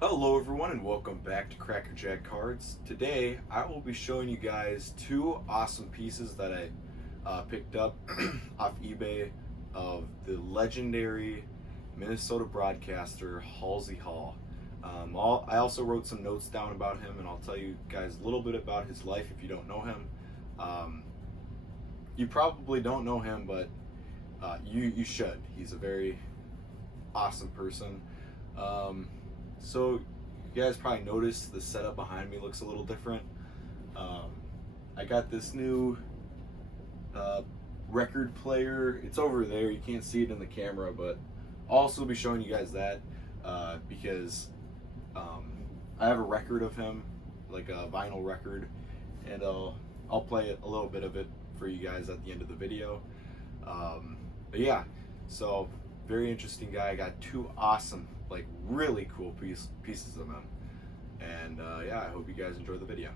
Hello everyone and welcome back to Cracker Jack Cards. Today I will be showing you guys two awesome pieces that I picked up off eBay of the legendary Minnesota broadcaster Halsey Hall. I also wrote some notes down about him, and I'll tell you guys a little bit about his life if you don't know him. You probably don't know him, but you should. He's a very awesome person. So you guys probably noticed the setup behind me looks a little different. I got this new record player. It's over there. You can't see it in the camera, but I'll also be showing you guys that because I have a record of him, like a vinyl record, and I'll play a little bit of it for you guys at the end of the video. But yeah, so very interesting guy. I got two awesome, like really cool pieces of him, and yeah, I hope you guys enjoy the video.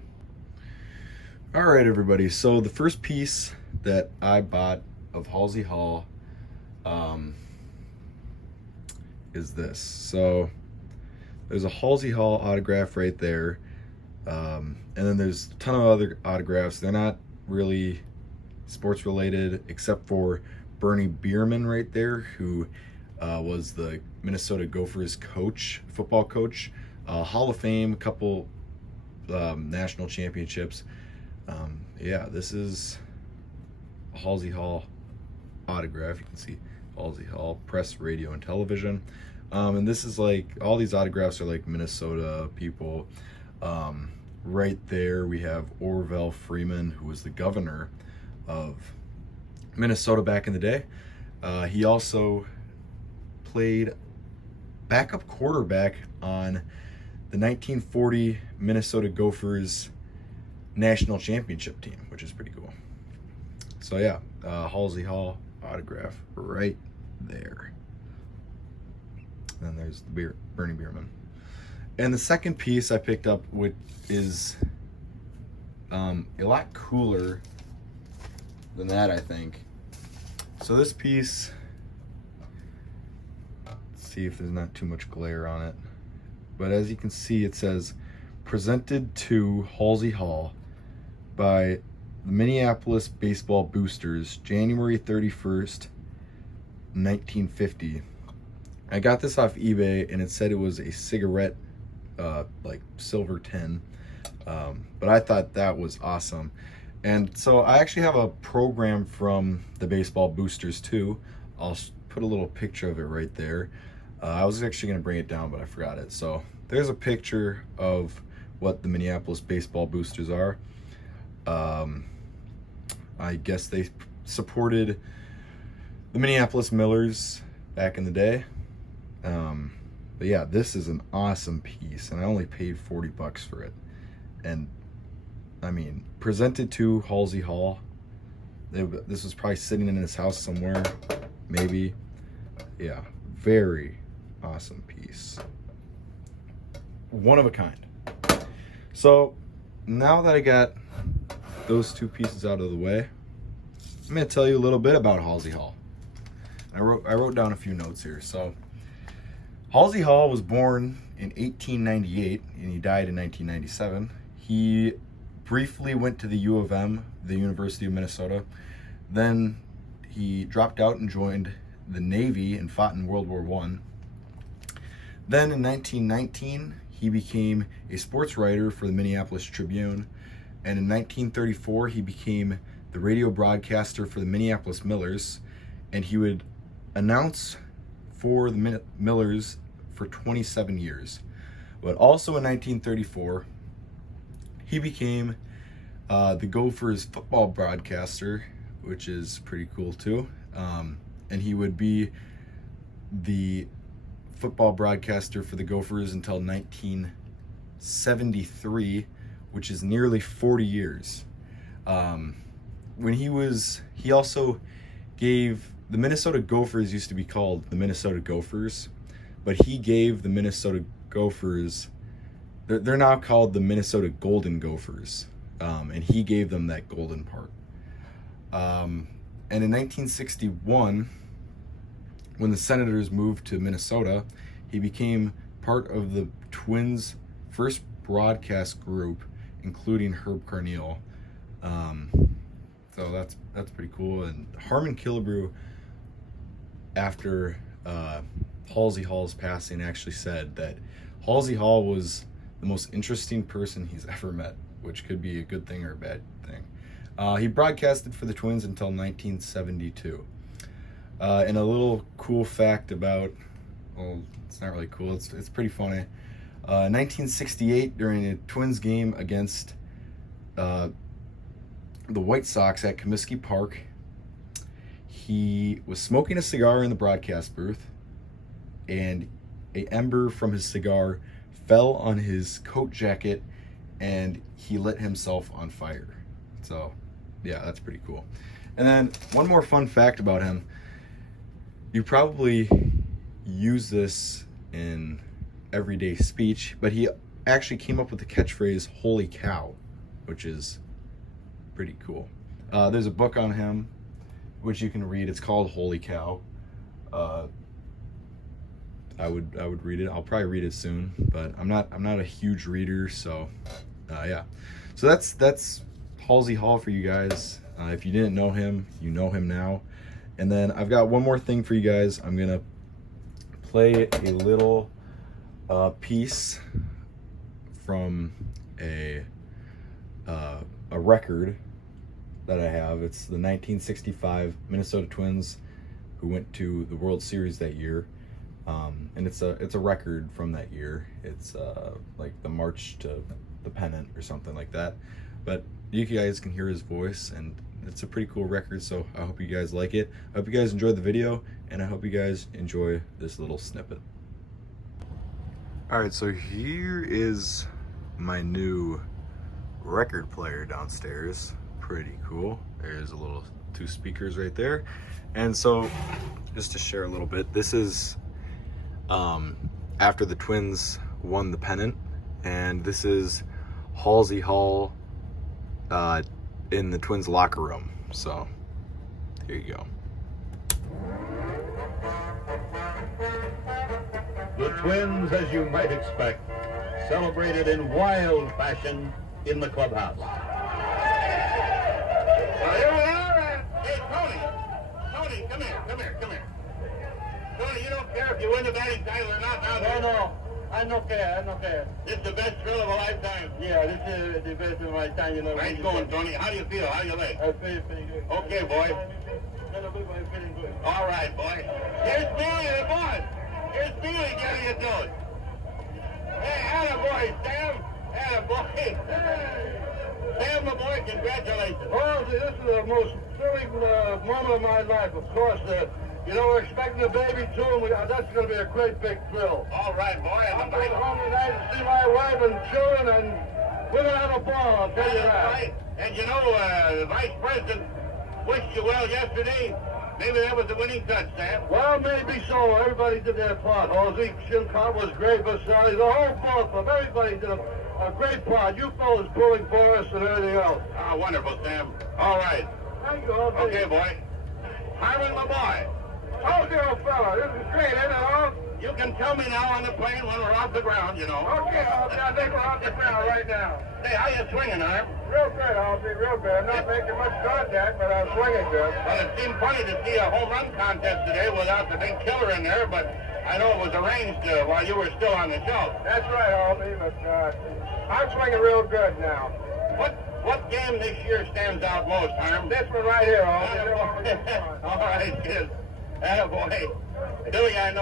All right, everybody. So the first piece that I bought of Halsey Hall is this. So there's a Halsey Hall autograph right there, and then there's a ton of other autographs. They're not really sports related, except for Bernie Bierman right there, who was the Minnesota Gophers coach, football coach, Hall of Fame, a couple national championships. Yeah, this is a Halsey Hall autograph. You can see Halsey Hall, press, radio, and television. And this is like, all these autographs are like Minnesota people. Right there we have Orville Freeman, who was the governor of Minnesota back in the day. He also played backup quarterback on the 1940 Minnesota Gophers national championship team, which is pretty cool. So yeah, Halsey Hall autograph right there. And then there's the Bernie Bierman. And the second piece I picked up, which is a lot cooler than that, I think. So this piece, let's see if there's not too much glare on it, but as you can see, it says presented to Halsey Hall by the Minneapolis Baseball Boosters, January 31st, 1950. I got this off eBay, and it said it was a cigarette, like silver tin, but I thought that was awesome. And so I actually have a program from the Baseball Boosters too. I'll put a little picture of it right there. I was actually going to bring it down, but I forgot it. So there's a picture of what the Minneapolis Baseball Boosters are. I guess they supported the Minneapolis Millers back in the day. But yeah, this is an awesome piece, and I only paid $40 for it. And I mean, presented to Halsey Hall. This was probably sitting in his house somewhere, maybe. Yeah, very awesome piece. One of a kind. So now that I got those two pieces out of the way, I'm going to tell you a little bit about Halsey Hall. I wrote down a few notes here. So Halsey Hall was born in 1898 and he died in 1997. He briefly went to the U of M, the University of Minnesota. Then he dropped out and joined the Navy and fought in World War I. Then in 1919, he became a sports writer for the Minneapolis Tribune. And in 1934, he became the radio broadcaster for the Minneapolis Millers. And he would announce for the Millers for 27 years. But also in 1934, he became the Gophers football broadcaster, which is pretty cool too. And he would be the football broadcaster for the Gophers until 1973, which is nearly 40 years. When he also gave, the Minnesota Gophers used to be called the Minnesota Gophers, but he gave the Minnesota Gophers, they're now called the Minnesota Golden Gophers, and he gave them that golden part. And in 1961, when the Senators moved to Minnesota, he became part of the Twins' first broadcast group, including Herb Carneal. So that's pretty cool. And Harmon Killebrew, after Halsey Hall's passing, actually said that Halsey Hall was the most interesting person he's ever met, which could be a good thing or a bad thing. He broadcasted for the Twins until 1972. And a little cool fact about, well, it's not really cool, it's pretty funny. 1968, during a Twins game against the White Sox at Comiskey Park, he was smoking a cigar in the broadcast booth, and an ember from his cigar fell on his coat jacket, and he lit himself on fire. So, yeah, that's pretty cool. And then one more fun fact about him. You probably use this in everyday speech, but he actually came up with the catchphrase "Holy cow," which is pretty cool. There's a book on him which you can read. It's called Holy Cow. I would read it. I'll probably read it soon, but I'm not a huge reader, so yeah. So that's Halsey Hall for you guys. If you didn't know him, you know him now. And then I've got one more thing for you guys. I'm gonna play a little piece from a record that I have. It's the 1965 Minnesota Twins, who went to the World Series that year, and it's a record from that year. It's like the March to the Pennant or something like that. But you guys can hear his voice, and it's a pretty cool record. So I hope you guys like it. I hope you guys enjoyed the video, and I hope you guys enjoy this little snippet. All right, so here is my new record player downstairs. Pretty cool. There's a little 2 speakers right there. And so just to share a little bit, this is after the Twins won the pennant, and this is Halsey Hall in the Twins locker room. So here you go. The Twins, as you might expect, celebrated in wild fashion in the clubhouse. Well, here we are. Hey, Tony, come here. Tony, you don't care if you win the batting title or not now, do you? No, I don't care. This is the best thrill of a lifetime. Yeah, this is the best of my time, you know. Nice going, Tony. How do you feel? How do you like? I feel pretty good. Okay, boy. I'm feeling good. All right, boy. Here's Billy, the boss. Here's Billy getting it done. Hey, attaboy, Sam. Attaboy. Sam, my boy, congratulations. Oh, this is the most thrilling moment of my life. Of course, we're expecting a baby too, and that's going to be a great big thrill. All right, boy. I'm going home tonight to see my wife and children, and we're going to have a ball, I'll tell you that. Right. And you know, the vice president wished you well yesterday. Maybe that was the winning touch, Sam. Well, maybe so. Everybody did their part. Halsey, Shilcott was great, Vasari, the whole ball club. Everybody did a great part. You fellas pulling for us and everything else. Oh, wonderful, Sam. All right. Thank you, Halsey. Okay, boy. Hiram, my boy. Okay, old fella. This is great, isn't it, Halsey? You can tell me now on the plane when we're off the ground, you know. Okay, Halsey. I think we're off the ground right now. Hey, how you swinging, Hiram? Real good, Halsey. Real good. I'm not making much contact, but I'm swinging good. Well, it seemed funny to see a home run contest today without the big killer in there, but I know it was arranged while you were still on the show. That's right, Halsey, but I'm swinging real good now. What game this year stands out most, Hiram? This one right here, Halsey. All right, kid. Attaboy. Billy, I know.